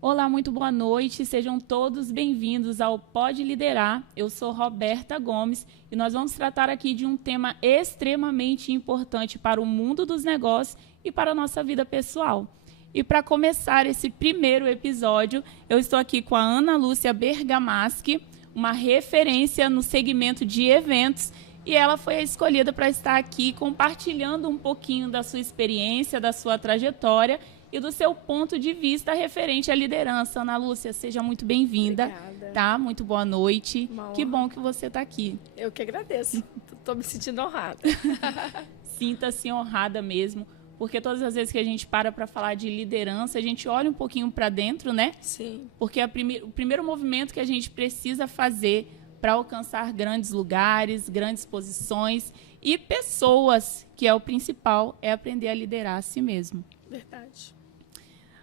Olá, muito boa noite. Sejam todos bem-vindos ao Pode Liderar. Eu sou Roberta Gomes e nós vamos tratar aqui de um tema extremamente importante para o mundo dos negócios e para a nossa vida pessoal. E para começar esse primeiro episódio, eu estou aqui com a Ana Lúcia Bergamaschi, uma referência no segmento de eventos, e ela foi a escolhida para estar aqui compartilhando um pouquinho da sua experiência, da sua trajetória e do seu ponto de vista referente à liderança. Ana Lúcia, seja muito bem-vinda. Obrigada. Tá? Muito boa noite. Uma honra. Que bom que você está aqui. Eu que agradeço. Estou me sentindo honrada. Sinta-se honrada mesmo, porque todas as vezes que a gente para falar de liderança, a gente olha um pouquinho para dentro, né? Sim. Porque o primeiro movimento que a gente precisa fazer para alcançar grandes lugares, grandes posições e pessoas, que é o principal, é aprender a liderar a si mesmo. Verdade.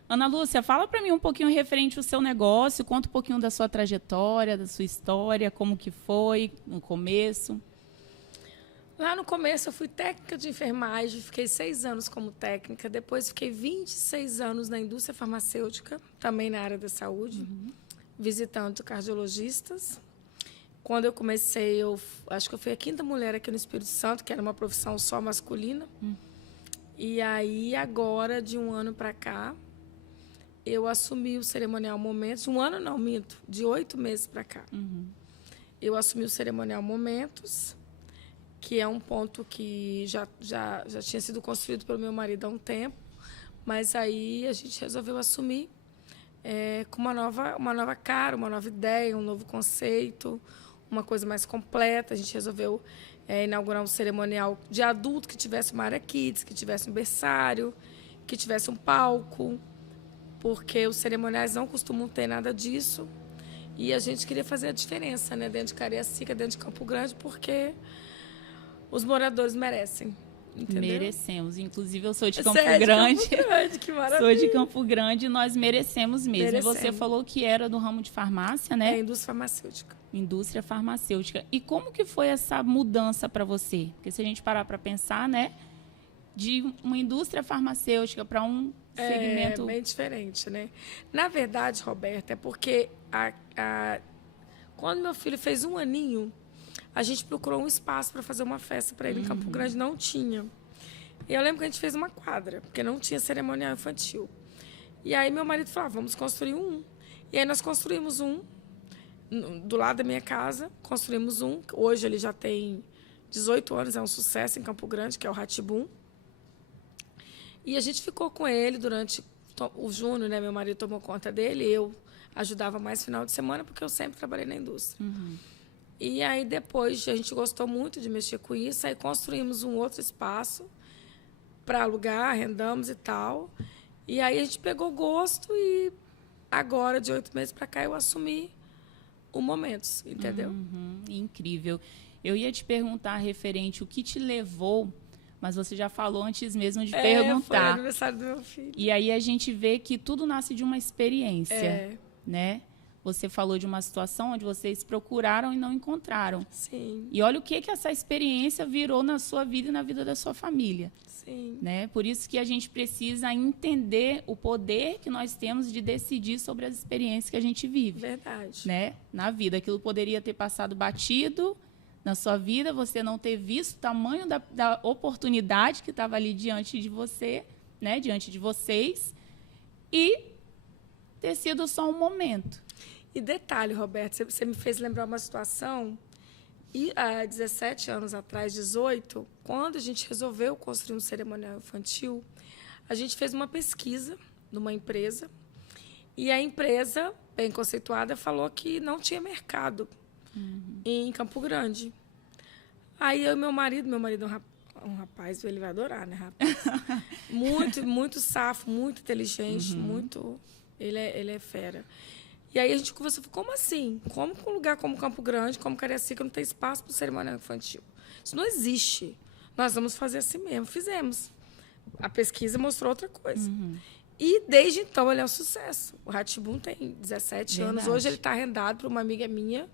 Ana Lúcia, fala para mim um pouquinho referente ao seu negócio, conta um pouquinho da sua trajetória, da sua história, como que foi no começo. Lá no começo eu fui técnica de enfermagem, fiquei 6 anos como técnica, depois fiquei 26 anos na indústria farmacêutica, também na área da saúde, visitando cardiologistas. Quando eu comecei, acho que eu fui a 5ª mulher aqui no Espírito Santo, que era uma profissão só masculina. E aí, agora, de um ano para cá, eu assumi o cerimonial Momentos. Um ano não, minto, de 8 meses para cá. Eu assumi o cerimonial Momentos, que é um ponto que já tinha sido construído pelo meu marido há um tempo, mas aí a gente resolveu assumir com uma nova cara, uma nova ideia, um novo conceito, uma coisa mais completa. A gente resolveu inaugurar um cerimonial de adulto que tivesse uma área kids, que tivesse um berçário, que tivesse um palco, porque os cerimoniais não costumam ter nada disso. E a gente queria fazer a diferença, né, dentro de Cariacica, dentro de Campo Grande, porque os moradores merecem, entendeu? Merecemos. Inclusive, eu sou de Campo Sério, Grande. de Campo Grande, que maravilha. Sou de Campo Grande e nós merecemos mesmo. Merecemos. Você falou que era do ramo de farmácia, né? É, indústria farmacêutica. Indústria farmacêutica. E como que foi essa mudança para você? Porque se a gente parar para pensar, né, de uma indústria farmacêutica para um segmento... É bem diferente, né? Na verdade, Roberta, é porque quando meu filho fez 1 aninho, a gente procurou um espaço para fazer uma festa para ele em Campo Grande, não tinha. E eu lembro que a gente fez uma quadra, porque não tinha cerimonial infantil. E aí meu marido falou, vamos construir um. E aí nós construímos um, do lado da minha casa, construímos um. Hoje ele já tem 18 anos, é um sucesso em Campo Grande, que é o Ratibum. E a gente ficou com ele durante o Júnior, né? Meu marido tomou conta dele, eu ajudava mais final de semana, porque eu sempre trabalhei na indústria. E aí depois a gente gostou muito de mexer com isso, aí construímos um outro espaço para alugar, arrendamos e tal. E aí a gente pegou gosto e agora, de 8 meses para cá, eu assumi o Momentos, entendeu? Incrível. Eu ia te perguntar referente o que te levou, mas você já falou antes mesmo de Foi perguntar. aniversário do meu filho. E aí a gente vê que tudo nasce de uma experiência, né? Você falou de uma situação onde vocês procuraram e não encontraram. Sim. E olha o que essa experiência virou na sua vida e na vida da sua família. Sim. Né? Por isso que a gente precisa entender o poder que nós temos de decidir sobre as experiências que a gente vive. Verdade. Né? Na vida. Aquilo poderia ter passado batido na sua vida, você não ter visto o tamanho da oportunidade que estava ali diante de você, né? Diante de vocês, e ter sido só um momento. E detalhe, Roberto, você me fez lembrar uma situação, e há 17 anos atrás, 18, quando a gente resolveu construir um cerimonial infantil, a gente fez uma pesquisa numa empresa, e a empresa, bem conceituada, falou que não tinha mercado em Campo Grande. Aí eu e meu marido é um rapaz, ele vai adorar, né, rapaz? muito safo, muito inteligente, muito... Ele é fera. E aí a gente conversou, como assim? Como que um lugar como Campo Grande, como Cariacica, não tem espaço para o cerimonial infantil? Isso não existe. Nós vamos fazer assim mesmo. Fizemos. A pesquisa mostrou outra coisa. E desde então ele é um sucesso. O Ratibum tem 17 anos. Hoje ele está arrendado para uma amiga minha.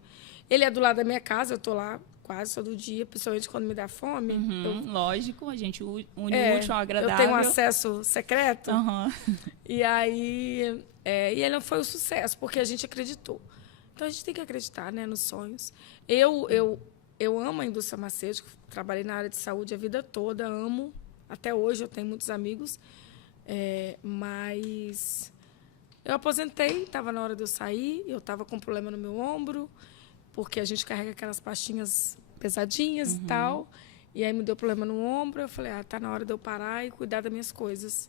Ele é do lado da minha casa, eu estou lá quase todo dia, principalmente quando me dá fome. Lógico, a gente une o útil ao agradável. Eu tenho um acesso secreto. Uhum. E aí, e ele não foi um sucesso, porque a gente acreditou. Então, a gente tem que acreditar, né, nos sonhos. Eu amo a indústria farmacêutica, trabalhei na área de saúde a vida toda, amo. Até hoje eu tenho muitos amigos, mas eu aposentei, estava na hora de eu sair, eu estava com um problema no meu ombro, porque a gente carrega aquelas pastinhas pesadinhas e tal, e aí me deu problema no ombro, eu falei, tá na hora de eu parar e cuidar das minhas coisas.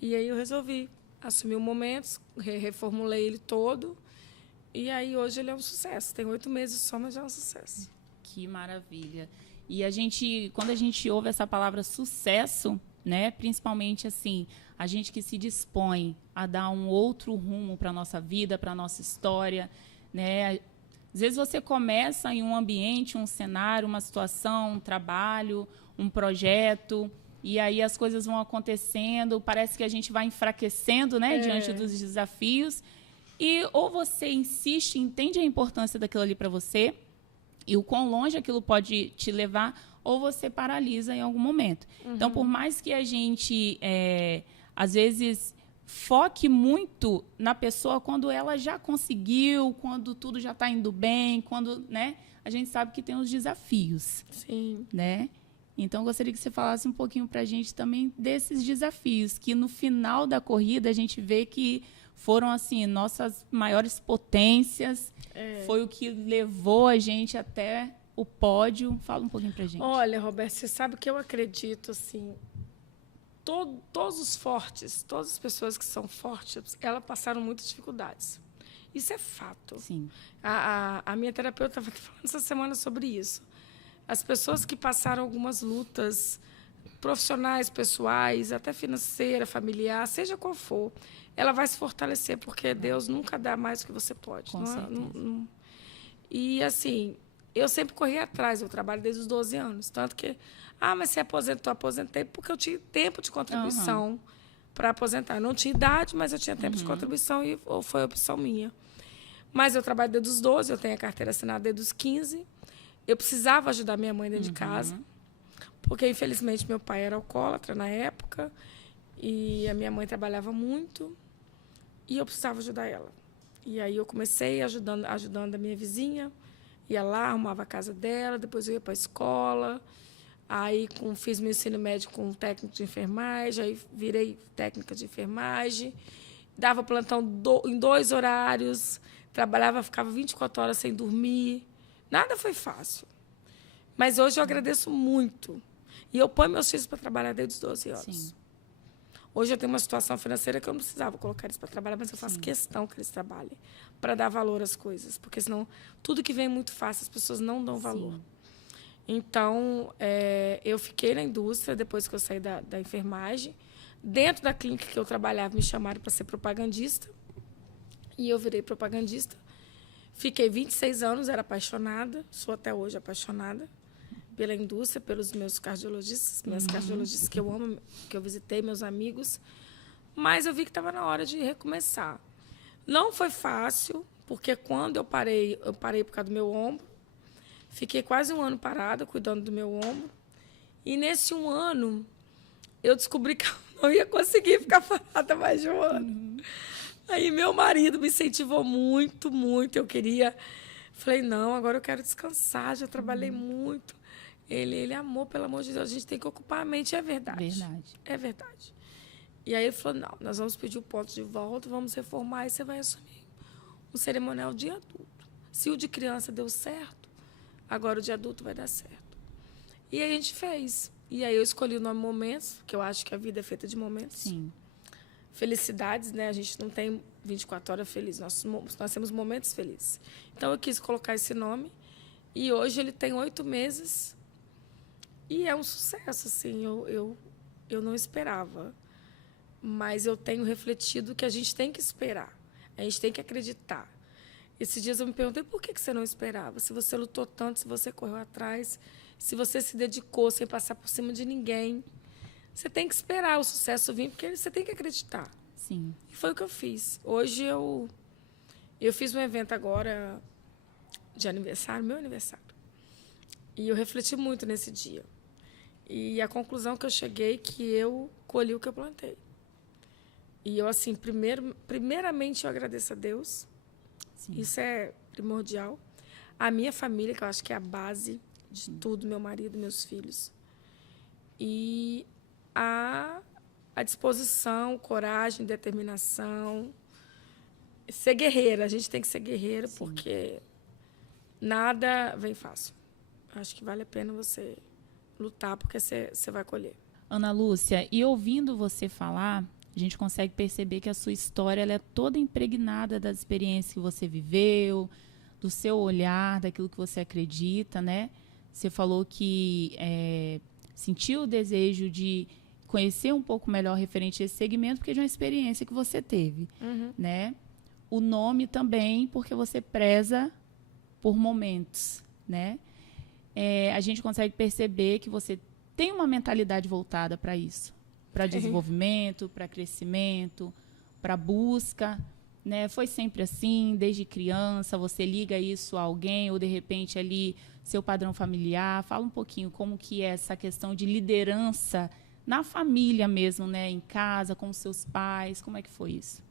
E aí eu resolvi assumir o Momentos, reformulei ele todo, e aí hoje ele é um sucesso. Tem 8 meses só, mas já é um sucesso. Que maravilha. E quando a gente ouve essa palavra sucesso, né, principalmente assim, a gente que se dispõe a dar um outro rumo para a nossa vida, para a nossa história, né? Às vezes você começa em um ambiente, um cenário, uma situação, um trabalho, um projeto, e aí as coisas vão acontecendo, parece que a gente vai enfraquecendo, né, diante dos desafios, e ou você insiste, entende a importância daquilo ali para você, e o quão longe aquilo pode te levar, ou você paralisa em algum momento. Então, por mais que a gente, às vezes, foque muito na pessoa quando ela já conseguiu, quando tudo já está indo bem, quando, né, a gente sabe que tem os desafios. Sim. Né? Então, eu gostaria que você falasse um pouquinho para a gente também desses desafios, que no final da corrida a gente vê que foram assim nossas maiores potências, foi o que levou a gente até o pódio. Fala um pouquinho para a gente. Olha, Roberto, você sabe que eu acredito, assim, todos os fortes, todas as pessoas que são fortes, elas passaram muitas dificuldades. Isso é fato. Sim. A minha terapeuta estava falando essa semana sobre isso. As pessoas que passaram algumas lutas profissionais, pessoais, até financeira, familiar, seja qual for, ela vai se fortalecer, porque Deus nunca dá mais do que você pode. Com certeza. E, assim, eu sempre corri atrás, eu trabalho desde os 12 anos. Tanto que, mas você aposentou, aposentei, porque eu tinha tempo de contribuição para aposentar. Eu não tinha idade, mas eu tinha tempo de contribuição e foi opção minha. Mas eu trabalho desde os 12, eu tenho a carteira assinada desde os 15. Eu precisava ajudar minha mãe dentro de casa, porque, infelizmente, meu pai era alcoólatra na época e a minha mãe trabalhava muito e eu precisava ajudar ela. E aí eu comecei ajudando a minha vizinha, ia lá, arrumava a casa dela, depois eu ia para a escola, aí fiz meu ensino médio com técnico de enfermagem, aí virei técnica de enfermagem, dava plantão em 2 horários, trabalhava, ficava 24 horas sem dormir. Nada foi fácil. Mas hoje eu agradeço muito. E eu ponho meus filhos para trabalhar desde os 12 anos. Sim. Hoje eu tenho uma situação financeira que eu não precisava colocar eles para trabalhar, mas eu faço questão que eles trabalhem para dar valor às coisas. Porque senão, tudo que vem muito fácil, as pessoas não dão valor. Sim. Então, eu fiquei na indústria depois que eu saí da enfermagem. Dentro da clínica que eu trabalhava, me chamaram para ser propagandista. E eu virei propagandista. Fiquei 26 anos, era apaixonada, sou até hoje apaixonada pela indústria, pelos meus cardiologistas, minhas cardiologistas que eu amo, que eu visitei, meus amigos. Mas eu vi que estava na hora de recomeçar. Não foi fácil, porque quando eu parei por causa do meu ombro. Fiquei quase 1 ano parada, cuidando do meu ombro. E nesse 1 ano, eu descobri que eu não ia conseguir ficar parada mais de 1 ano. Aí meu marido me incentivou muito, muito. Eu queria... Falei, não, agora eu quero descansar, já trabalhei muito. Ele amou, pelo amor de Deus, a gente tem que ocupar a mente. É verdade. Verdade. É verdade. E aí ele falou, não, nós vamos pedir o ponto de volta, vamos reformar e você vai assumir um cerimonial de adulto. Se o de criança deu certo, agora o de adulto vai dar certo. E aí a gente fez. E aí eu escolhi o nome Momentos, porque eu acho que a vida é feita de momentos. Sim. Felicidades, né? A gente não tem 24 horas felizes, nós temos momentos felizes. Então, eu quis colocar esse nome e hoje ele tem 8 meses e é um sucesso, assim, eu não esperava. Mas eu tenho refletido que a gente tem que esperar, a gente tem que acreditar. Esses dias eu me perguntei por que você não esperava, se você lutou tanto, se você correu atrás, se você se dedicou sem passar por cima de ninguém. Você tem que esperar o sucesso vir, porque você tem que acreditar. Sim. E foi o que eu fiz. Hoje eu fiz um evento agora de aniversário, meu aniversário. E eu refleti muito nesse dia. E a conclusão que eu cheguei é que eu colhi o que eu plantei. E eu, assim, primeiramente eu agradeço a Deus. Sim. Isso é primordial. A minha família, que eu acho que é a base de tudo, meu marido, meus filhos. E a disposição, coragem, determinação. Ser guerreira. A gente tem que ser guerreira. Sim. Porque nada vem fácil. Acho que vale a pena você lutar, porque você vai colher. Ana Lúcia, e ouvindo você falar, a gente consegue perceber que a sua história ela é toda impregnada das experiências que você viveu, do seu olhar, daquilo que você acredita, né? Você falou que sentiu o desejo de conhecer um pouco melhor referente a esse segmento, porque de uma experiência que você teve, né? O nome também, porque você preza por momentos, né? A gente consegue perceber que você tem uma mentalidade voltada para isso, para desenvolvimento, para crescimento, para busca, né? Foi sempre assim, desde criança, você liga isso a alguém, ou de repente ali seu padrão familiar. Fala um pouquinho como que é essa questão de liderança na família mesmo, né? Em casa, com os seus pais, como é que foi isso?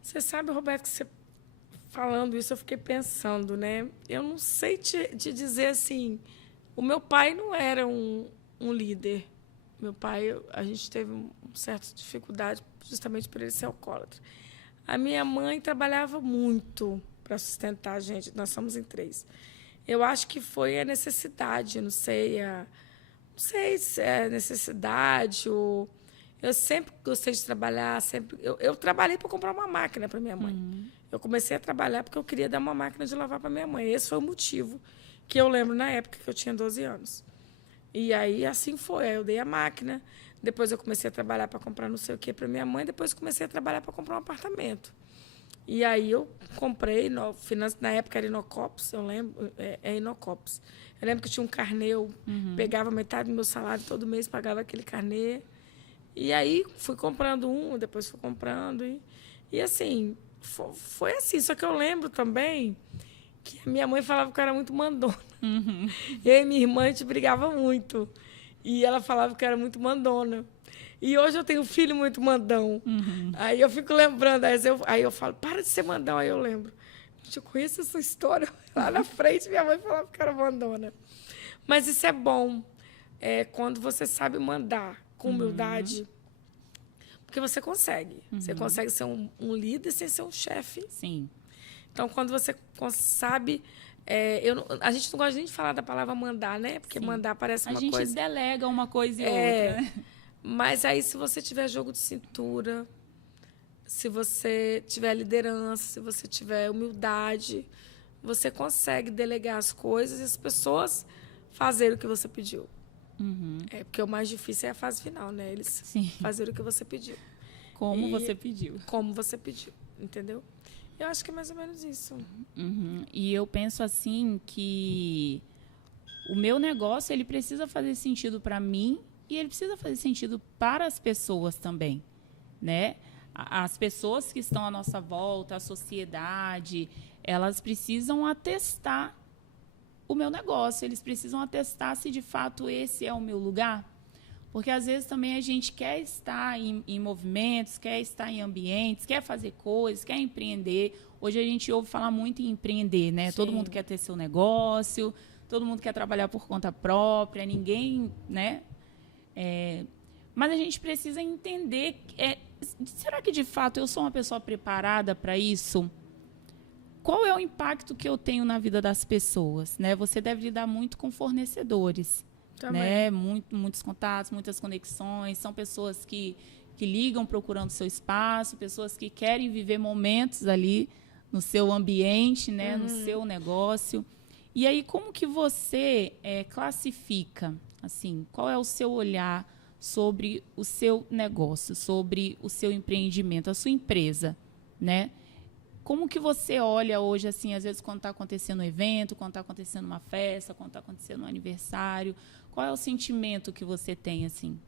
Você sabe, Roberto, que você falando isso, eu fiquei pensando, né? Eu não sei te dizer assim, o meu pai não era um líder. Meu pai, a gente teve uma certa dificuldade justamente por ele ser alcoólatra. A minha mãe trabalhava muito para sustentar a gente, nós somos em 3. Eu acho que foi a necessidade, não sei se é necessidade ou... Eu sempre gostei de trabalhar, eu trabalhei para comprar uma máquina para minha mãe. Eu comecei a trabalhar porque eu queria dar uma máquina de lavar para minha mãe. Esse foi o motivo que eu lembro na época que eu tinha 12 anos. E aí, assim foi. Aí eu dei a máquina, depois eu comecei a trabalhar para comprar não sei o quê para minha mãe, depois comecei a trabalhar para comprar um apartamento. E aí eu comprei, na época era Inocops, eu lembro, Inocops. Eu lembro que tinha um carnê, eu pegava metade do meu salário todo mês, pagava aquele carnê. E aí fui comprando depois fui comprando. E assim, foi assim. Só que eu lembro também que a minha mãe falava que eu era muito mandona. Eu e minha irmã, a gente brigava muito. E ela falava que eu era muito mandona. E hoje eu tenho um filho muito mandão. Aí eu fico lembrando, aí eu falo, para de ser mandão. Aí eu lembro, eu conheço essa história. Lá na frente, minha mãe falava que eu era mandona. Mas isso é bom, quando você sabe mandar com humildade, porque você consegue. Você consegue ser um líder sem ser um chefe. Sim. Então, quando você sabe... a gente não gosta nem de falar da palavra mandar, né? Porque sim, mandar parece uma coisa... A gente delega uma coisa e outra. Né? Mas aí, se você tiver jogo de cintura, se você tiver liderança, se você tiver humildade, você consegue delegar as coisas e as pessoas fazerem o que você pediu. Porque o mais difícil é a fase final, né? Eles fazerem o que você pediu. Como você pediu. Como você pediu, entendeu? Eu acho que é mais ou menos isso. E eu penso assim que o meu negócio ele precisa fazer sentido para mim e ele precisa fazer sentido para as pessoas também, né? As pessoas que estão à nossa volta, a sociedade, elas precisam atestar o meu negócio, eles precisam atestar se de fato esse é o meu lugar. Porque às vezes também a gente quer estar em movimentos, quer estar em ambientes, quer fazer coisas, quer empreender. Hoje a gente ouve falar muito em empreender, né? Sim. Todo mundo quer ter seu negócio, todo mundo quer trabalhar por conta própria, ninguém, né? Mas a gente precisa entender, será que de fato eu sou uma pessoa preparada para isso? Qual é o impacto que eu tenho na vida das pessoas, né? Você deve lidar muito com fornecedores. Né? Muitos contatos, muitas conexões, são pessoas que ligam procurando seu espaço, pessoas que querem viver momentos ali no seu ambiente, né? No seu negócio. E aí, como que você classifica, assim, qual é o seu olhar sobre o seu negócio, sobre o seu empreendimento, a sua empresa, né? Como que você olha hoje, assim, às vezes quando está acontecendo um evento, quando está acontecendo uma festa, quando está acontecendo um aniversário, qual é o sentimento que você tem, assim?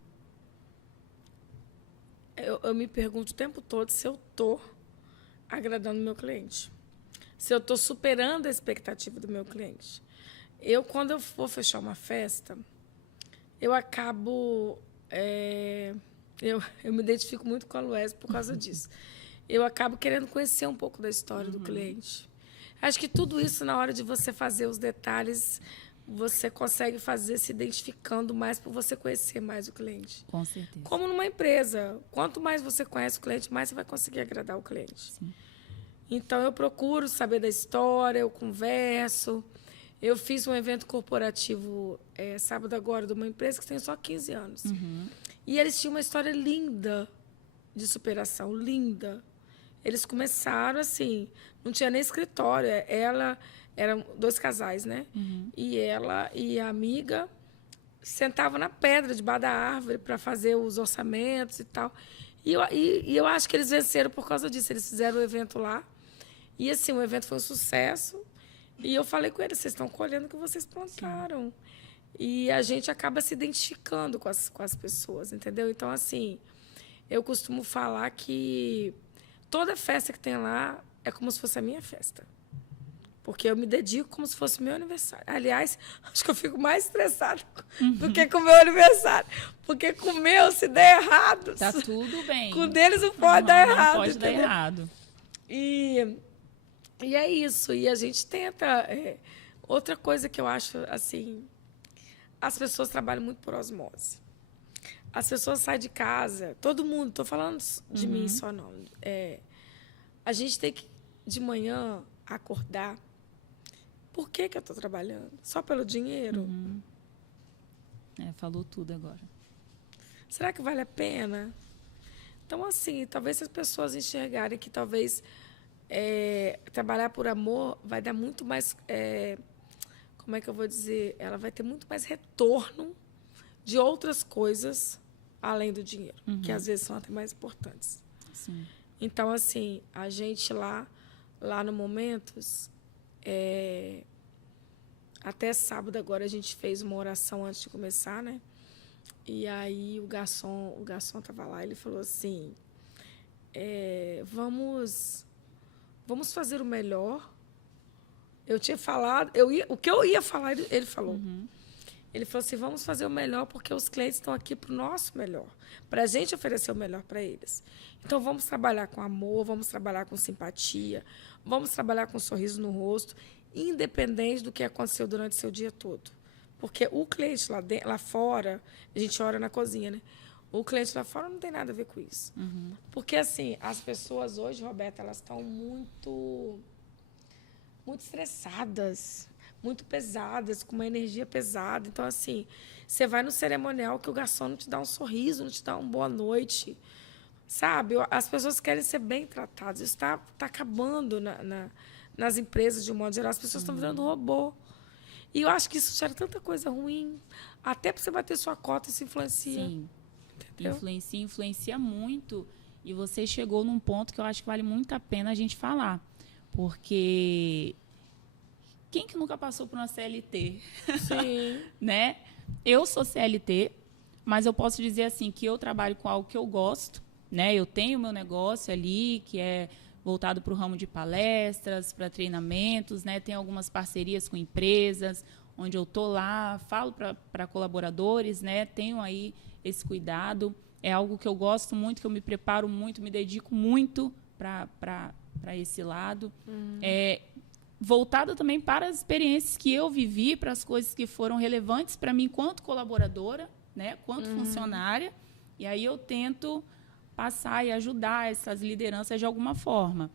Eu me pergunto o tempo todo se eu estou agradando o meu cliente. Se eu estou superando a expectativa do meu cliente. Quando eu for fechar uma festa, eu acabo... Eu me identifico muito com a Luésia por causa disso. Eu acabo querendo conhecer um pouco da história do cliente. Acho que tudo isso, na hora de você fazer os detalhes, você consegue fazer se identificando mais por você conhecer mais o cliente. Com certeza. Como numa empresa. Quanto mais você conhece o cliente, mais você vai conseguir agradar o cliente. Sim. Então, eu procuro saber da história, eu converso. Eu fiz um evento corporativo sábado agora de uma empresa que tem só 15 anos. E eles tinham uma história linda de superação, linda. Eles começaram assim, não tinha nem escritório. Eram 2 casais, né? E ela e a amiga sentavam na pedra, debaixo da árvore, para fazer os orçamentos e tal. E eu acho que eles venceram por causa disso. Eles fizeram o evento lá. E, assim, o evento foi um sucesso. E eu falei com eles, vocês estão colhendo o que vocês plantaram. Sim. E a gente acaba se identificando com as pessoas, entendeu? Então, assim, eu costumo falar que toda festa que tem lá é como se fosse a minha festa. Porque eu me dedico como se fosse o meu aniversário. Aliás, acho que eu fico mais estressada do que com o meu aniversário. Porque com o meu, se der errado... Tá tudo bem. Com o deles não pode dar errado. Não pode dar errado. E é isso. E a gente tenta... outra coisa que eu acho, assim... As pessoas trabalham muito por osmose. As pessoas saem de casa... Todo mundo... Estou falando de mim só, não. A gente tem que, de manhã, acordar... Por que eu estou trabalhando? Só pelo dinheiro? Falou tudo agora. Será que vale a pena? Então, assim, talvez as pessoas enxergarem que talvez trabalhar por amor vai dar muito mais... como é que eu vou dizer? Ela vai ter muito mais retorno de outras coisas além do dinheiro, que às vezes são até mais importantes. Sim. Então, assim, a gente lá no Momentos... até sábado agora a gente fez uma oração antes de começar, né? E aí o garçom estava lá, ele falou assim, vamos fazer o melhor. Eu tinha falado, o que eu ia falar, ele falou. Ele falou assim, vamos fazer o melhor porque os clientes estão aqui para o nosso melhor, para a gente oferecer o melhor para eles. Então, vamos trabalhar com amor, vamos trabalhar com simpatia, vamos trabalhar com um sorriso no rosto, independente do que aconteceu durante o seu dia todo. Porque o cliente lá fora, a gente ora na cozinha, né? O cliente lá fora não tem nada a ver com isso. Porque, assim, as pessoas hoje, Roberta, elas estão muito estressadas, muito pesadas, com uma energia pesada. Então, assim, você vai no cerimonial que o garçom não te dá um sorriso, não te dá uma boa noite. Sabe? As pessoas querem ser bem tratadas. Isso está acabando nas empresas, de um modo geral. As pessoas estão virando robô. E eu acho que isso gera tanta coisa ruim. Até para você bater sua cota, isso influencia. Sim. Entendeu? Influencia muito. E você chegou num ponto que eu acho que vale muito a pena a gente falar. Porque quem que nunca passou por uma CLT? Sim. Né? Eu sou CLT, mas eu posso dizer assim que eu trabalho com algo que eu gosto. Né? Eu tenho meu negócio ali, que é voltado para o ramo de palestras, para treinamentos, né? Tem algumas parcerias com empresas, onde eu estou lá, falo para colaboradores, né? Tenho aí esse cuidado. É algo que eu gosto muito, que eu me preparo muito, me dedico muito para esse lado. Voltado também para as experiências que eu vivi, para as coisas que foram relevantes para mim enquanto colaboradora, né? Quanto funcionária. E aí eu tento passar e ajudar essas lideranças de alguma forma.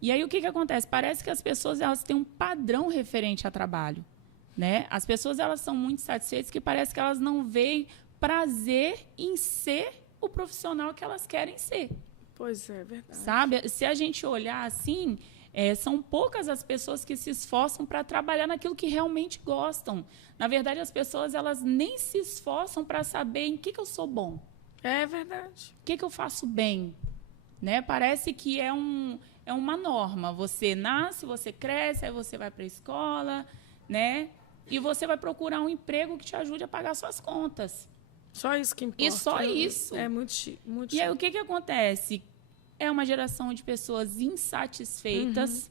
E aí o que acontece? Parece que as pessoas elas têm um padrão referente a trabalho, né? As pessoas elas são muito satisfeitas que parece que elas não veem prazer em ser o profissional que elas querem ser. Pois é, verdade. Sabe? Se a gente olhar assim, são poucas as pessoas que se esforçam para trabalhar naquilo que realmente gostam. Na verdade, as pessoas elas nem se esforçam para saber em que eu sou bom. É verdade. O que eu faço bem? Né? Parece que é uma norma. Você nasce, você cresce, aí você vai para a escola, né? E você vai procurar um emprego que te ajude a pagar suas contas. Só isso que importa. E só isso. É muito chique. E aí o que acontece? É uma geração de pessoas insatisfeitas.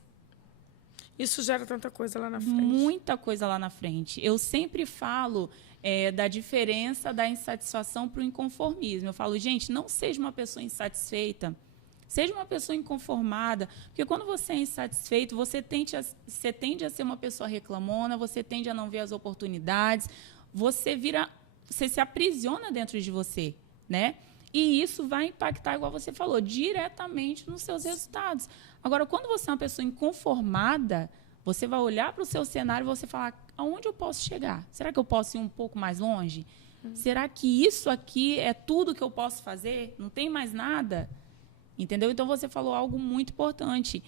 Isso gera tanta coisa lá na frente. Muita coisa lá na frente. Eu sempre falo da diferença da insatisfação para o inconformismo. Eu falo, gente, não seja uma pessoa insatisfeita, seja uma pessoa inconformada, porque quando você é insatisfeito, você tende a ser uma pessoa reclamona, você tende a não ver as oportunidades, você se aprisiona dentro de você, né? E isso vai impactar, igual você falou, diretamente nos seus resultados. Agora, quando você é uma pessoa inconformada, você vai olhar para o seu cenário e você falar, aonde eu posso chegar? Será que eu posso ir um pouco mais longe? Será que isso aqui é tudo que eu posso fazer? Não tem mais nada? Entendeu? Então, você falou algo muito importante.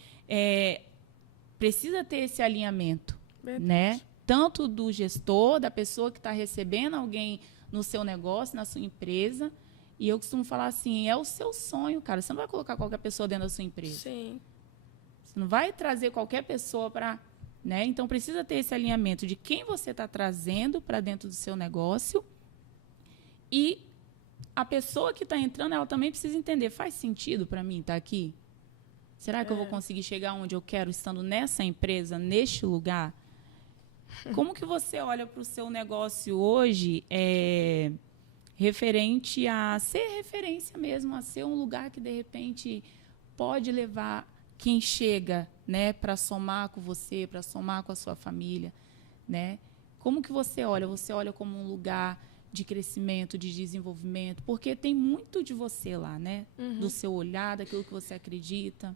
Precisa ter esse alinhamento, né? Tanto do gestor, da pessoa que está recebendo alguém no seu negócio, na sua empresa. E eu costumo falar assim, é o seu sonho, cara. Você não vai colocar qualquer pessoa dentro da sua empresa. Sim. Você não vai trazer qualquer pessoa para... Né? Então, precisa ter esse alinhamento de quem você está trazendo para dentro do seu negócio. E a pessoa que está entrando, ela também precisa entender, faz sentido para mim estar aqui? Será que eu vou conseguir chegar onde eu quero estando nessa empresa, neste lugar? Como que você olha para o seu negócio hoje referente a ser referência mesmo, a ser um lugar que, de repente, pode levar quem chega, né, para somar com você, para somar com a sua família, né? Como que você olha? Você olha como um lugar de crescimento, de desenvolvimento, porque tem muito de você lá, né? Do seu olhar, daquilo que você acredita.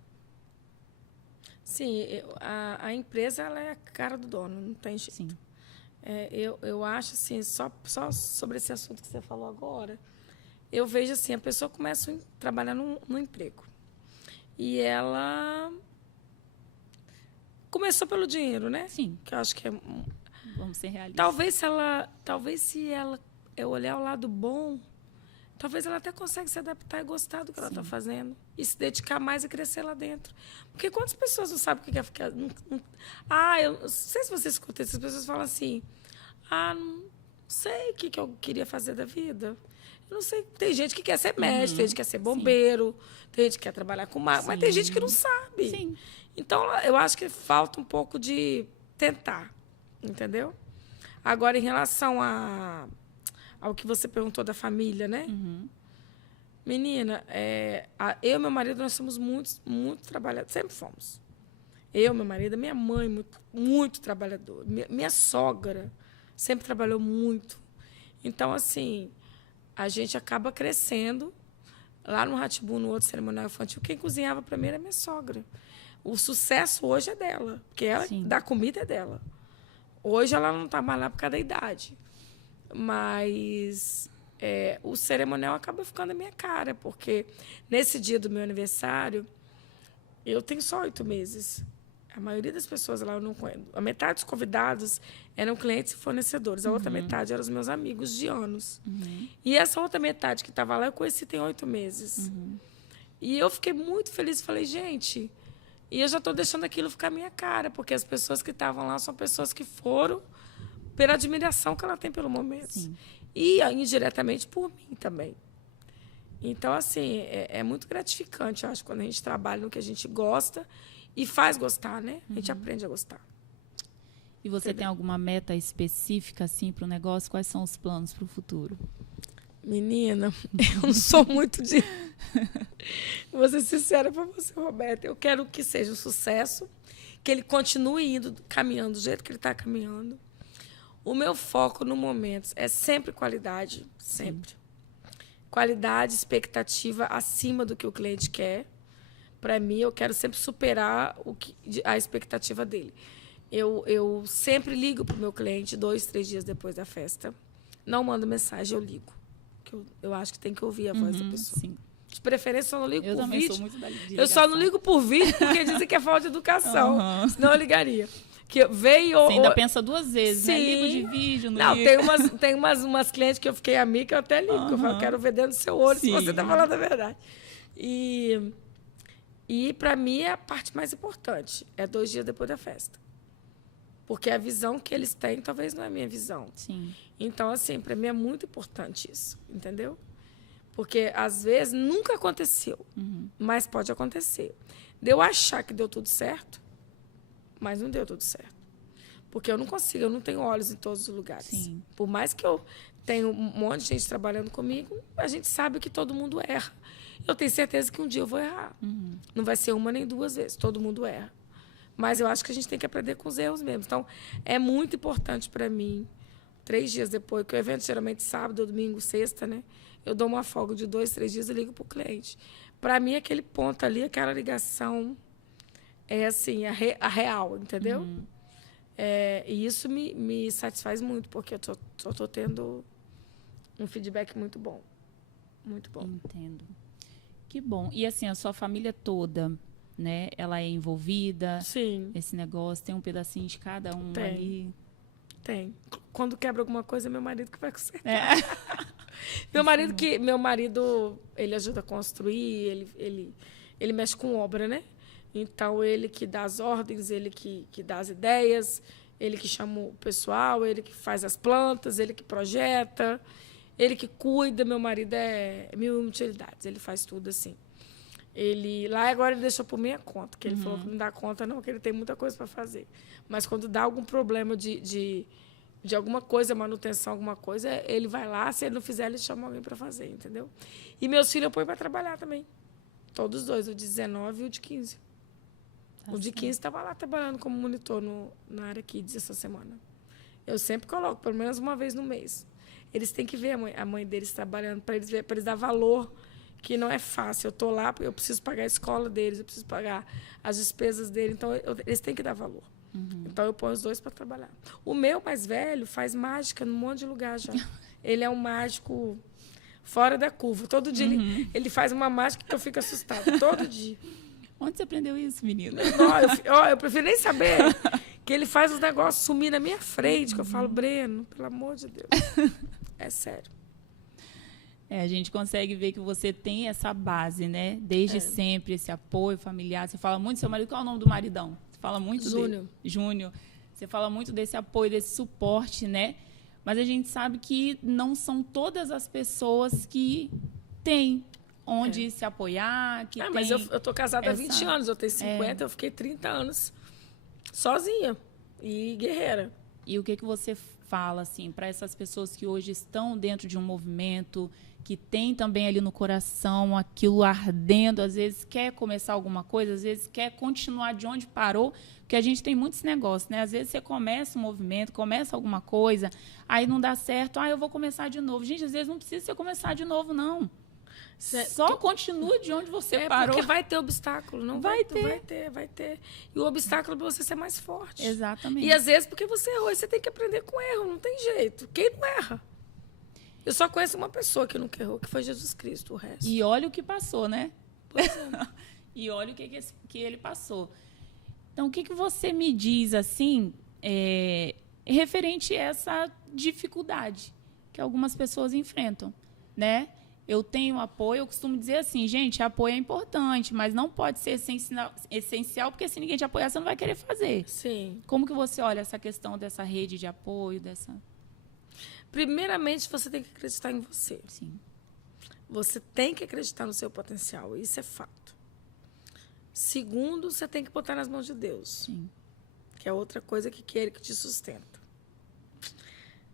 Sim, a empresa ela é a cara do dono, não tem jeito. Sim. Eu acho assim, só sobre esse assunto que você falou agora, eu vejo assim, a pessoa começa a trabalhar num emprego. E ela começou pelo dinheiro, né? Sim. Que eu acho que é... Vamos ser realistas. Talvez se ela olhar o lado bom, talvez ela até consiga se adaptar e gostar do que ela está fazendo. E se dedicar mais e crescer lá dentro. Porque quantas pessoas não sabem o que é ficar... eu não sei se você escuta, essas pessoas falam assim, não sei o que eu queria fazer da vida. Eu não sei. Tem gente que quer ser mestre, tem gente que quer ser bombeiro, tem gente que quer trabalhar com mago, mas tem gente que não sabe. Sim. Então, eu acho que falta um pouco de tentar, entendeu? Agora, em relação ao que você perguntou da família, né? Menina, eu e meu marido, nós somos muito trabalhadores, sempre fomos. Eu, meu marido, minha mãe, muito trabalhador. Minha sogra sempre trabalhou muito. Então, assim, a gente acaba crescendo. Lá no Rá-Tim-Bum, no outro cerimonial infantil, quem cozinhava para mim era minha sogra. O sucesso hoje é dela, porque ela dá comida é dela. Hoje ela não está mais lá por causa da idade. Mas o cerimonial acaba ficando a minha cara, porque nesse dia do meu aniversário, eu tenho só 8 meses. A maioria das pessoas lá eu não conheço. A metade dos convidados eram clientes e fornecedores. A outra metade eram os meus amigos de anos. E essa outra metade que estava lá, eu conheci tem 8 meses. E eu fiquei muito feliz. Falei, gente... E eu já estou deixando aquilo ficar minha cara, porque as pessoas que estavam lá são pessoas que foram pela admiração que ela tem pelo momento. Sim. E indiretamente por mim também. Então, assim, é muito gratificante, eu acho, quando a gente trabalha no que a gente gosta e faz gostar, né? A gente aprende a gostar. E você tem alguma meta específica assim, para o negócio? Quais são os planos para o futuro? Menina, eu não sou muito de... Vou ser sincera para você, Roberta. Eu quero que seja um sucesso, que ele continue caminhando do jeito que ele está caminhando. O meu foco no momento é sempre qualidade, sempre. Qualidade, expectativa acima do que o cliente quer. Para mim, eu quero sempre superar a expectativa dele. Eu sempre ligo para o meu cliente 2, 3 dias depois da festa. Não mando mensagem, eu ligo. Eu acho que tem que ouvir a voz da pessoa. Sim. De preferência, eu só não ligo por vídeo. Sou muito da ligação. Eu só não ligo por vídeo porque dizem que é falta de educação. Senão eu ligaria. Que veio, você ainda pensa 2 vezes, né? Ligo de vídeo, não ligo. Tem umas clientes que eu fiquei amiga que eu até ligo. Que eu falo, quero ver dentro do seu olho se você está falando a verdade. E para mim, é a parte mais importante. É 2 dias depois da festa. Porque a visão que eles têm talvez não é a minha visão. Sim. Então, assim, para mim é muito importante isso, entendeu? Porque, às vezes, nunca aconteceu, mas pode acontecer. De eu achar que deu tudo certo, mas não deu tudo certo. Porque eu não consigo, eu não tenho olhos em todos os lugares. Sim. Por mais que eu tenha um monte de gente trabalhando comigo, a gente sabe que todo mundo erra. Eu tenho certeza que um dia eu vou errar. Não vai ser uma nem duas vezes, todo mundo erra. Mas eu acho que a gente tem que aprender com os erros mesmo. Então, é muito importante para mim, 3 dias depois, que o evento geralmente sábado, domingo, sexta, né? Eu dou uma folga de 2, 3 dias e ligo para o cliente. Para mim, aquele ponto ali, aquela ligação é assim, a real, entendeu? E isso me satisfaz muito, porque eu tô tendo um feedback muito bom. Muito bom. Entendo. Que bom. E assim, a sua família toda, né? Ela é envolvida nesse negócio? Tem um pedacinho de cada um ali? Tem. Quando quebra alguma coisa, é meu marido que vai consertar. É. Meu marido, ele ajuda a construir, ele mexe com obra, né? Então, ele que dá as ordens, ele que dá as ideias, ele que chama o pessoal, ele que faz as plantas, ele que projeta, ele que cuida. Meu marido é mil utilidades, ele faz tudo assim. Lá agora ele deixou por minha conta, que ele falou que não dá conta não, que ele tem muita coisa para fazer. Mas quando dá algum problema de alguma coisa, manutenção, alguma coisa, ele vai lá, se ele não fizer, ele chama alguém para fazer, entendeu? E meus filhos eu ponho para trabalhar também. Todos os dois, o de 19 e o de 15. O de 15 estava lá trabalhando como monitor na área Kids essa semana. Eu sempre coloco, pelo menos uma vez no mês. Eles têm que ver a mãe deles trabalhando, para eles dar valor, que não é fácil. Eu estou lá, eu preciso pagar a escola deles, eu preciso pagar as despesas deles, então eles têm que dar valor. Então eu ponho os dois para trabalhar. O meu mais velho faz mágica num monte de lugar já. Ele é um mágico fora da curva. Todo dia ele faz uma mágica que eu fico assustada, todo dia. Onde você aprendeu isso, menina? Eu prefiro nem saber que ele faz os negócios sumir na minha frente, que eu falo, Breno, pelo amor de Deus. É sério. A gente consegue ver que você tem essa base, né? Desde sempre, esse apoio familiar. Você fala muito do seu marido. Qual é o nome do maridão? Você fala muito Júnior. Júnior. Você fala muito desse apoio, desse suporte, né? Mas a gente sabe que não são todas as pessoas que têm onde se apoiar. Mas eu tô casada há 20 anos, eu tenho 50, eu fiquei 30 anos sozinha e guerreira. E o que você fala assim, para essas pessoas que hoje estão dentro de um movimento, que tem também ali no coração aquilo ardendo, às vezes quer começar alguma coisa, às vezes quer continuar de onde parou, porque a gente tem muitos negócios, né? Às vezes você começa um movimento, começa alguma coisa, aí não dá certo, eu vou começar de novo. Gente, às vezes não precisa você começar de novo, não. Só continua de onde você parou. Porque vai ter obstáculo, não vai ter. Vai ter. E o obstáculo é para você ser mais forte. Exatamente. E às vezes porque você errou, e você tem que aprender com erro, não tem jeito. Quem não erra? Eu só conheço uma pessoa que nunca errou, que foi Jesus Cristo, o resto. E olha o que passou, né? Pois é. E olha o que ele passou. Então, o que você me diz, assim, referente a essa dificuldade que algumas pessoas enfrentam, né? Eu tenho apoio, eu costumo dizer assim, gente, apoio é importante, mas não pode ser essencial, porque se ninguém te apoiar, você não vai querer fazer. Sim. Como que você olha essa questão dessa rede de apoio, dessa... Primeiramente, você tem que acreditar em você. Sim. Você tem que acreditar no seu potencial, isso é fato. Segundo, você tem que botar nas mãos de Deus. Sim. Que é outra coisa que é Ele que te sustenta.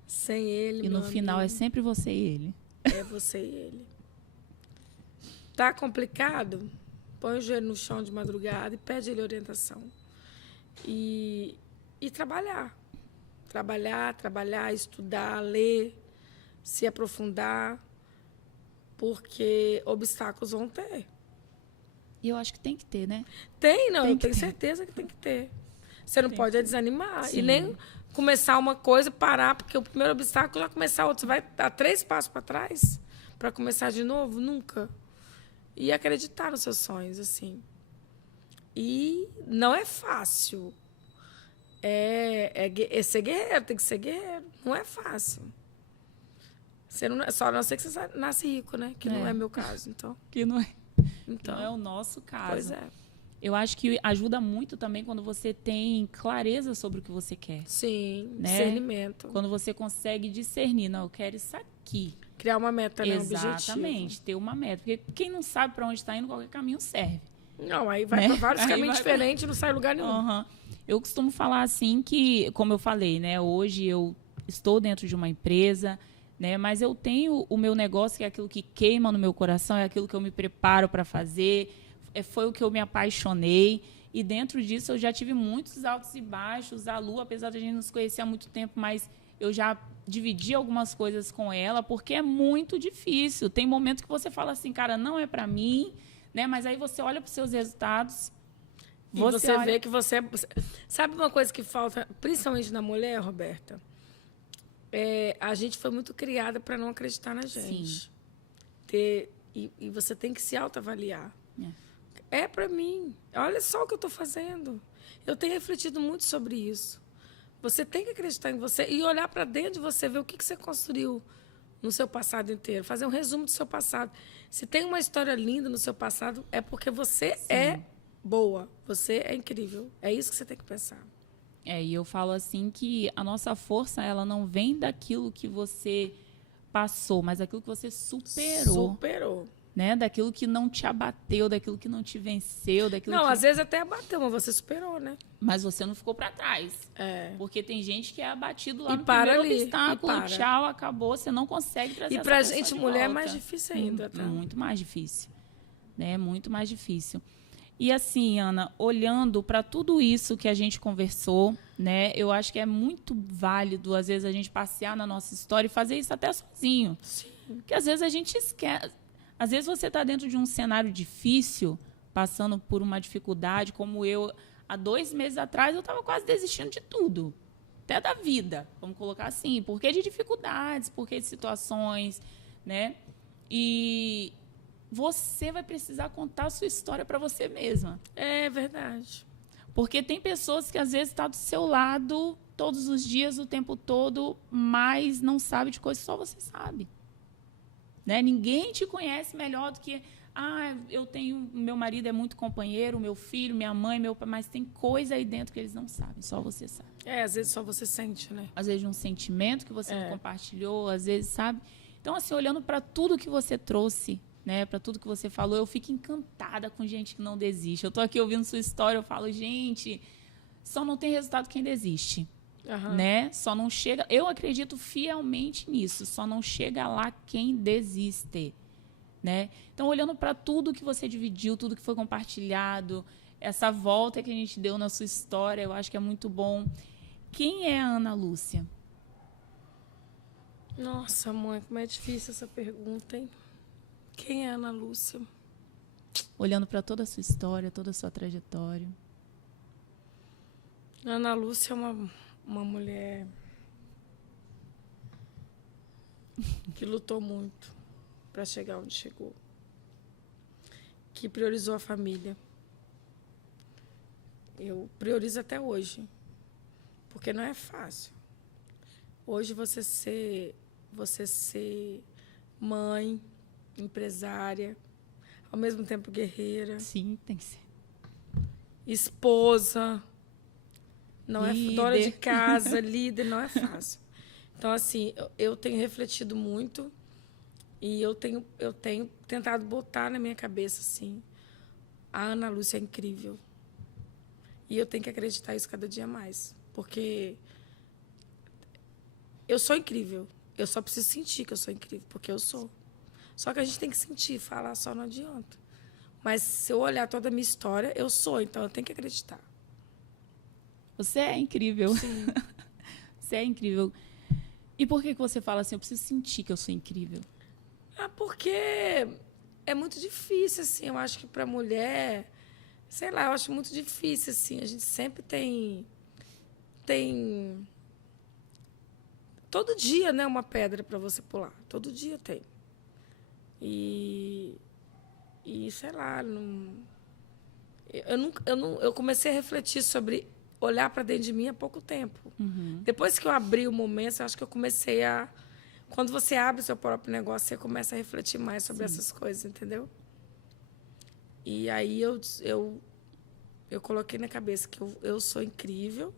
Sem Ele, e no final amigo, é sempre você e Ele. É você e Ele. Tá complicado? Põe o joelho no chão de madrugada e pede Ele orientação. E trabalhar. Trabalhar, estudar, ler, se aprofundar, porque obstáculos vão ter. E eu acho que tem que ter, né? Eu tenho certeza que tem que ter. Você não pode desanimar. Sim. E nem começar uma coisa, parar, porque o primeiro obstáculo já começar outro. Você vai dar 3 passos para trás para começar de novo? Nunca. E acreditar nos seus sonhos, E não é fácil. É ser guerreiro, tem que ser guerreiro. Não é fácil. Só a não ser que você nasce rico, né? Que não é meu caso, então. Que não é. Então, não é o nosso caso. Pois é. Eu acho que ajuda muito também quando você tem clareza sobre o que você quer. Sim, né? Discernimento. Quando você consegue discernir, não, eu quero isso aqui. Criar uma meta, né? Exatamente, ter uma meta. Porque quem não sabe para onde está indo, qualquer caminho serve. Não, aí vai para vários caminhos diferentes e não sai lugar nenhum. Eu costumo falar assim que, como eu falei, né, hoje eu estou dentro de uma empresa, né, mas eu tenho o meu negócio, que é aquilo que queima no meu coração, é aquilo que eu me preparo para fazer, foi o que eu me apaixonei. E dentro disso eu já tive muitos altos e baixos. A Lu, apesar de a gente não se conhecer há muito tempo, mas eu já dividi algumas coisas com ela, porque é muito difícil. Tem momentos que você fala assim, cara, não é para mim, né? Mas aí você olha para os seus resultados. E você vê que você... Sabe uma coisa que falta, principalmente na mulher, Roberta? A gente foi muito criada para não acreditar na gente. Sim. E você tem que se autoavaliar. É para mim. Olha só o que eu estou fazendo. Eu tenho refletido muito sobre isso. Você tem que acreditar em você e olhar para dentro de você, ver o que você construiu no seu passado inteiro. Fazer um resumo do seu passado. Se tem uma história linda no seu passado, é porque você é boa. Você é incrível. É isso que você tem que pensar. E eu falo assim que a nossa força, ela não vem daquilo que você passou, mas daquilo que você superou. Superou. Né? Daquilo que não te abateu, daquilo que não te venceu, daquilo não, que... às vezes até abateu, mas você superou, né? Mas você não ficou para trás. Porque tem gente que é abatido lá e no para primeiro ali, obstáculo, tchau, acabou, você não consegue trazer essa pessoa pessoa gente, de mulher, volta. é mais difícil ainda, tá? Muito mais difícil. Né? Muito mais difícil. E assim, Ana, olhando para tudo isso que a gente conversou, né, eu acho que é muito válido, às vezes, a gente passear na nossa história e fazer isso até sozinho. Sim. Porque às vezes a gente esquece. Às vezes você está dentro de um cenário difícil, passando por uma dificuldade, como eu, há 2 meses atrás, eu estava quase desistindo de tudo. Até da vida, vamos colocar assim. Porque de dificuldades, porque de situações, né? E você vai precisar contar a sua história para você mesma. É verdade. Porque tem pessoas que, às vezes, estão do seu lado todos os dias, o tempo todo, mas não sabe de coisas que só você sabe. Né? Ninguém te conhece melhor do que... eu tenho... Meu marido é muito companheiro, meu filho, minha mãe, meu pai, mas tem coisa aí dentro que eles não sabem, só você sabe. Às vezes só você sente, né? Às vezes um sentimento que você não compartilhou, às vezes, sabe? Então, assim, olhando para tudo que você trouxe, né, para tudo que você falou, eu fico encantada com gente que não desiste. Eu estou aqui ouvindo sua história, eu falo, gente, só não tem resultado quem desiste. Né? Só não chega, eu acredito fielmente nisso, só não chega lá quem desiste, né? Então, olhando para tudo que você dividiu, tudo que foi compartilhado, essa volta que a gente deu na sua história, eu acho que é muito bom. Quem é a Ana Lúcia? Nossa, mãe, como é difícil essa pergunta, hein? Quem é a Ana Lúcia? Olhando para toda a sua história, toda a sua trajetória. A Ana Lúcia é uma mulher que lutou muito para chegar onde chegou, que priorizou a família. Eu priorizo até hoje, porque não é fácil. Hoje você ser mãe, empresária, ao mesmo tempo guerreira. Sim, tem que ser. Esposa. Não é dona de casa, líder, não é fácil. Então, assim, eu tenho refletido muito e eu tenho tentado botar na minha cabeça, assim, a Ana Lúcia é incrível. E eu tenho que acreditar isso cada dia mais. Porque eu sou incrível. Eu só preciso sentir que eu sou incrível, porque eu sou. Só que a gente tem que sentir, falar só não adianta. Mas se eu olhar toda a minha história, eu sou, então eu tenho que acreditar. Você é incrível. Sim. Você é incrível. E por que você fala assim, eu preciso sentir que eu sou incrível? Porque é muito difícil, assim. Eu acho que para mulher, sei lá, eu acho muito difícil, assim. A gente sempre tem todo dia, né, uma pedra para você pular. Todo dia tem. E sei lá, eu comecei a refletir sobre olhar para dentro de mim há pouco tempo. Depois que eu abri o momento, eu acho que eu comecei a... Quando você abre o seu próprio negócio, você começa a refletir mais sobre essas coisas, entendeu? E aí eu coloquei na cabeça que eu sou incrível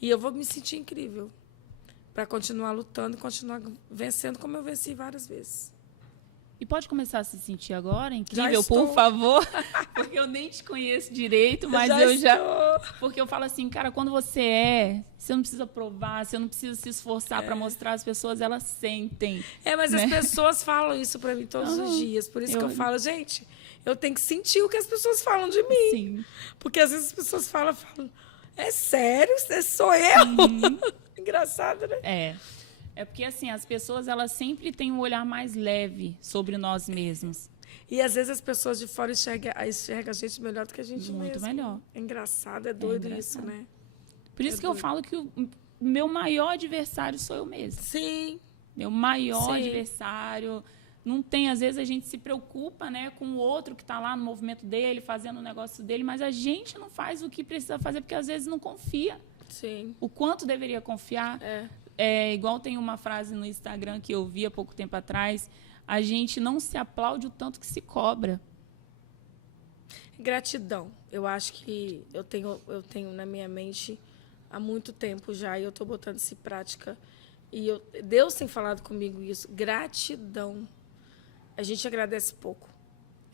e eu vou me sentir incrível para continuar lutando e continuar vencendo como eu venci várias vezes. E pode começar a se sentir agora incrível, por favor, porque eu nem te conheço direito, mas porque eu falo assim, cara, quando você não precisa provar, você não precisa se esforçar para mostrar, as pessoas, elas sentem. Mas né? as pessoas falam isso para mim todos os dias, por isso que eu falo, gente, eu tenho que sentir o que as pessoas falam de mim. Sim. Porque às vezes as pessoas falam, é sério? Sou eu? Uhum. Engraçado, né? É porque, assim, as pessoas, elas sempre têm um olhar mais leve sobre nós mesmos. E, às vezes, as pessoas de fora enxergam a gente melhor do que a gente mesmo. Muito melhor. É engraçado, é doido isso, né? Por isso que eu falo que o meu maior adversário sou eu mesma. Sim. Meu maior adversário. Não tem, às vezes, a gente se preocupa, né, com o outro que está lá no movimento dele, fazendo o negócio dele, mas a gente não faz o que precisa fazer, porque, às vezes, não confia. Sim. O quanto deveria confiar. Igual tem uma frase no Instagram que eu vi há pouco tempo atrás, a gente não se aplaude o tanto que se cobra. Gratidão. Eu acho que eu tenho na minha mente há muito tempo já, e eu estou botando isso em prática. E Deus tem falado comigo isso. Gratidão. A gente agradece pouco.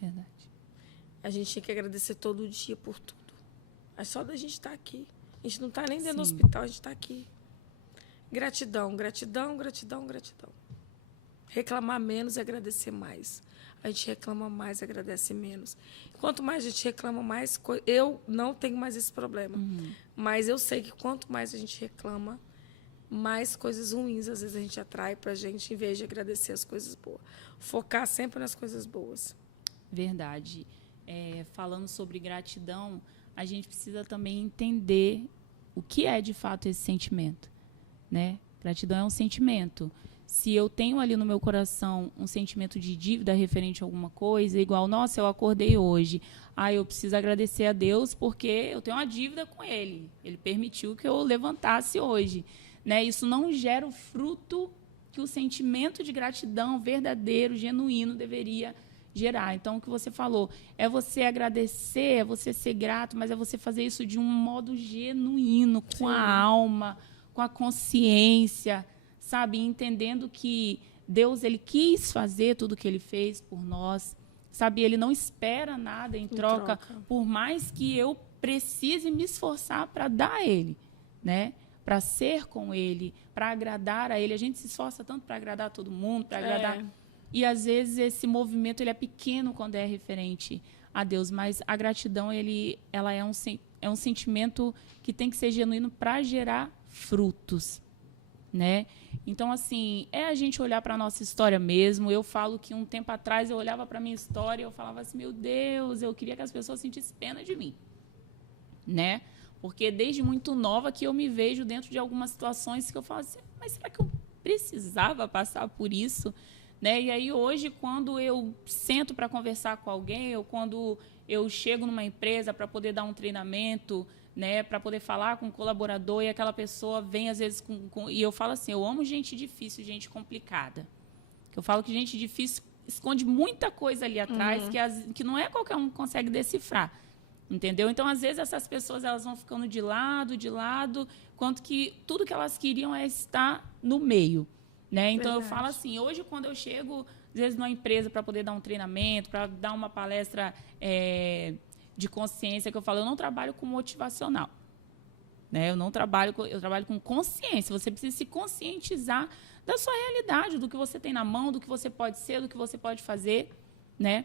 Verdade. A gente tem que agradecer todo dia por tudo. É só da gente estar aqui. A gente não está nem dentro do hospital, a gente está aqui. Gratidão, gratidão, gratidão, gratidão. Reclamar menos e agradecer mais. A gente reclama mais e agradece menos. Quanto mais a gente reclama, mais... Eu não tenho mais esse problema. Mas eu sei que quanto mais a gente reclama, mais coisas ruins, às vezes, a gente atrai para a gente, em vez de agradecer as coisas boas. Focar sempre nas coisas boas. Verdade. Falando sobre gratidão, a gente precisa também entender o que é, de fato, esse sentimento. Né? Gratidão é um sentimento. Se eu tenho ali no meu coração um sentimento de dívida referente a alguma coisa, igual, nossa, eu acordei hoje, eu preciso agradecer a Deus porque eu tenho uma dívida com Ele. Ele permitiu que eu levantasse hoje. Né? Isso não gera o fruto que o sentimento de gratidão verdadeiro, genuíno, deveria gerar. Então, o que você falou é você agradecer, é você ser grato, mas é você fazer isso de um modo genuíno, com a alma, com a consciência, sabe? Entendendo que Deus, ele quis fazer tudo o que ele fez por nós, sabe? Ele não espera nada em troca, por mais que eu precise me esforçar para dar a ele, né? Para ser com ele, para agradar a ele. A gente se esforça tanto para agradar todo mundo, para agradar... E, às vezes, esse movimento ele é pequeno quando é referente a Deus, mas a gratidão ela é um sentimento que tem que ser genuíno para gerar frutos, né? Então, assim, a gente olhar para a nossa história mesmo. Eu falo que um tempo atrás eu olhava para a minha história e eu falava assim, meu Deus, eu queria que as pessoas sentissem pena de mim, né? Porque desde muito nova que eu me vejo dentro de algumas situações que eu falo assim, mas será que eu precisava passar por isso? Né? E aí hoje, quando eu sento para conversar com alguém, ou quando eu chego numa empresa para poder dar um treinamento, né, para poder falar com um colaborador, e aquela pessoa vem às vezes e eu falo assim, eu amo gente difícil, gente complicada. Eu falo que gente difícil esconde muita coisa ali atrás que não é qualquer um que consegue decifrar. Entendeu? Então, às vezes, essas pessoas elas vão ficando de lado, quanto que tudo que elas queriam é estar no meio. Né? Então, eu falo assim, hoje, quando eu chego, às vezes, numa empresa para poder dar um treinamento, para dar uma palestra de consciência, que eu falo, eu não trabalho com motivacional. Né? Eu trabalho com consciência. Você precisa se conscientizar da sua realidade, do que você tem na mão, do que você pode ser, do que você pode fazer. Né?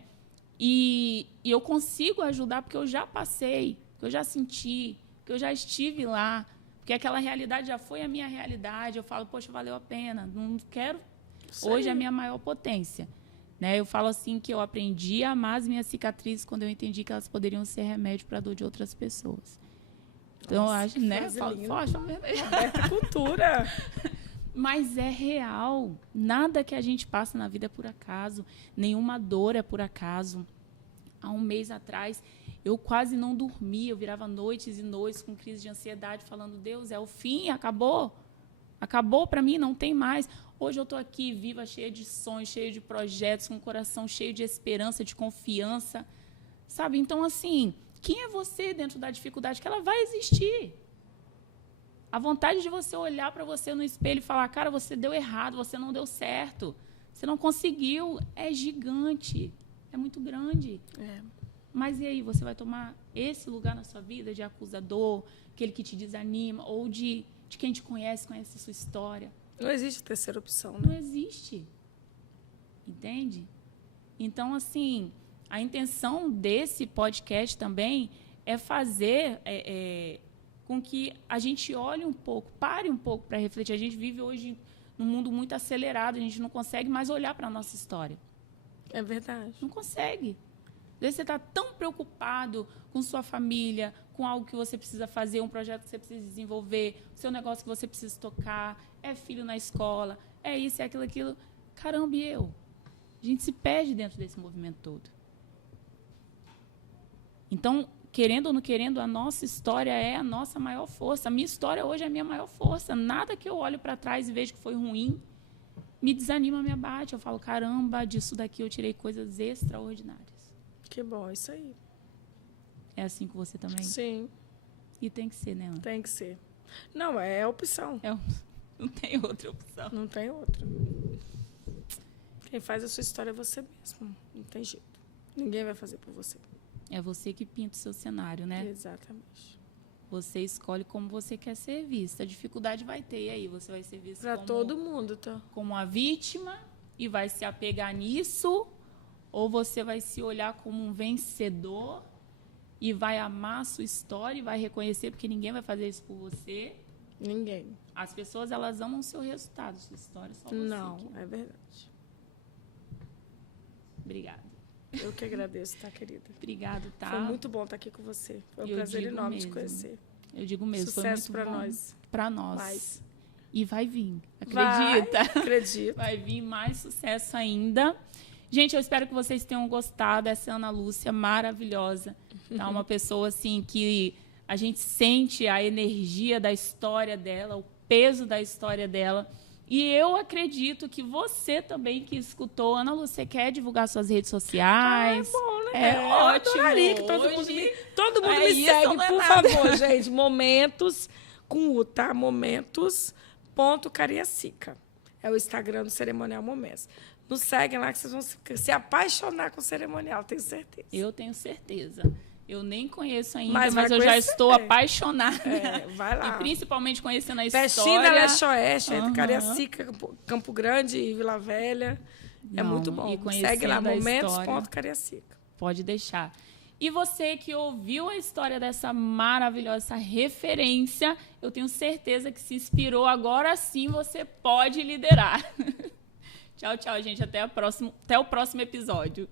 E eu consigo ajudar porque eu já passei, porque eu já senti, porque eu já estive lá, porque aquela realidade já foi a minha realidade. Eu falo, poxa, valeu a pena, não quero... Hoje é a minha maior potência. Né? Eu falo assim que eu aprendi a amar as minhas cicatrizes quando eu entendi que elas poderiam ser remédio para a dor de outras pessoas. Então, eu acho, né? Eu falo, poxa, Roberta, cultura. Mas é real. Nada que a gente passa na vida é por acaso. Nenhuma dor é por acaso. Há um mês atrás, eu quase não dormia. Eu virava noites e noites com crise de ansiedade, falando, Deus, é o fim, acabou. Acabou para mim, não tem mais. Hoje eu estou aqui, viva, cheia de sonhos, cheia de projetos, com o coração cheio de esperança, de confiança. Sabe? Então, assim, quem é você dentro da dificuldade? Que ela vai existir. A vontade de você olhar para você no espelho e falar, cara, você deu errado, você não deu certo. Você não conseguiu, é gigante, é muito grande. Mas e aí, você vai tomar esse lugar na sua vida de acusador, aquele que te desanima, ou de quem te conhece a sua história? Não existe terceira opção, né? Não existe. Entende? Então, assim, a intenção desse podcast também é fazer com que a gente olhe um pouco, pare um pouco para refletir. A gente vive hoje num mundo muito acelerado, a gente não consegue mais olhar para a nossa história. É verdade. Não consegue. Às vezes você está tão preocupado com sua família, com algo que você precisa fazer, um projeto que você precisa desenvolver, o seu negócio que você precisa tocar, é filho na escola, é isso, é aquilo. Caramba, e eu? A gente se perde dentro desse movimento todo. Então, querendo ou não querendo, a nossa história é a nossa maior força. A minha história hoje é a minha maior força. Nada que eu olho para trás e vejo que foi ruim me desanima, me abate. Eu falo, caramba, disso daqui eu tirei coisas extraordinárias. Que bom, isso aí. É assim com você também? Sim. E tem que ser, né, Ana? Tem que ser. Não, é opção. Não tem outra opção. Não tem outra. Quem faz a sua história é você mesmo. Não tem jeito. Ninguém vai fazer por você. É você que pinta o seu cenário, né? Exatamente. Você escolhe como você quer ser vista. A dificuldade vai ter, e aí você vai ser vista para todo mundo, tá? Como a vítima e vai se apegar nisso, ou você vai se olhar como um vencedor e vai amar a sua história e vai reconhecer, porque ninguém vai fazer isso por você. Ninguém. As pessoas, elas amam o seu resultado, sua história, só você. Não, é verdade. Obrigada. Eu que agradeço, tá, querida? Obrigada, tá? Foi muito bom estar aqui com você. Foi um prazer enorme te conhecer. Eu digo mesmo, sucesso foi muito bom. Nós. Para nós. Mais. E vai vir, acredita? Acredito. Vai vir mais sucesso ainda. Gente, eu espero que vocês tenham gostado. Essa é a Ana Lúcia, maravilhosa. Tá? Uma pessoa assim que a gente sente a energia da história dela, o peso da história dela. E eu acredito que você também que escutou, Ana Lúcia, quer divulgar suas redes sociais? É bom, né? É ótimo. Eu adoraria que todo mundo me segue, por favor, gente. Momentos com U, tá? Momentos.cariacica. É o Instagram do Cerimonial Momentos. Nos seguem lá que vocês vão se apaixonar com o cerimonial, tenho certeza. Eu tenho certeza. Eu nem conheço ainda, mas eu já estou apaixonada. Vai lá. E principalmente conhecendo a história. Festinha da Leste-Oeste, entre Cariacica, Campo Grande e Vila Velha. É muito bom. Segue lá, momentos.cariacica. Pode deixar. E você que ouviu a história dessa maravilhosa, essa referência, eu tenho certeza que se inspirou. Agora sim você pode liderar. Tchau, tchau, gente. Até o próximo episódio.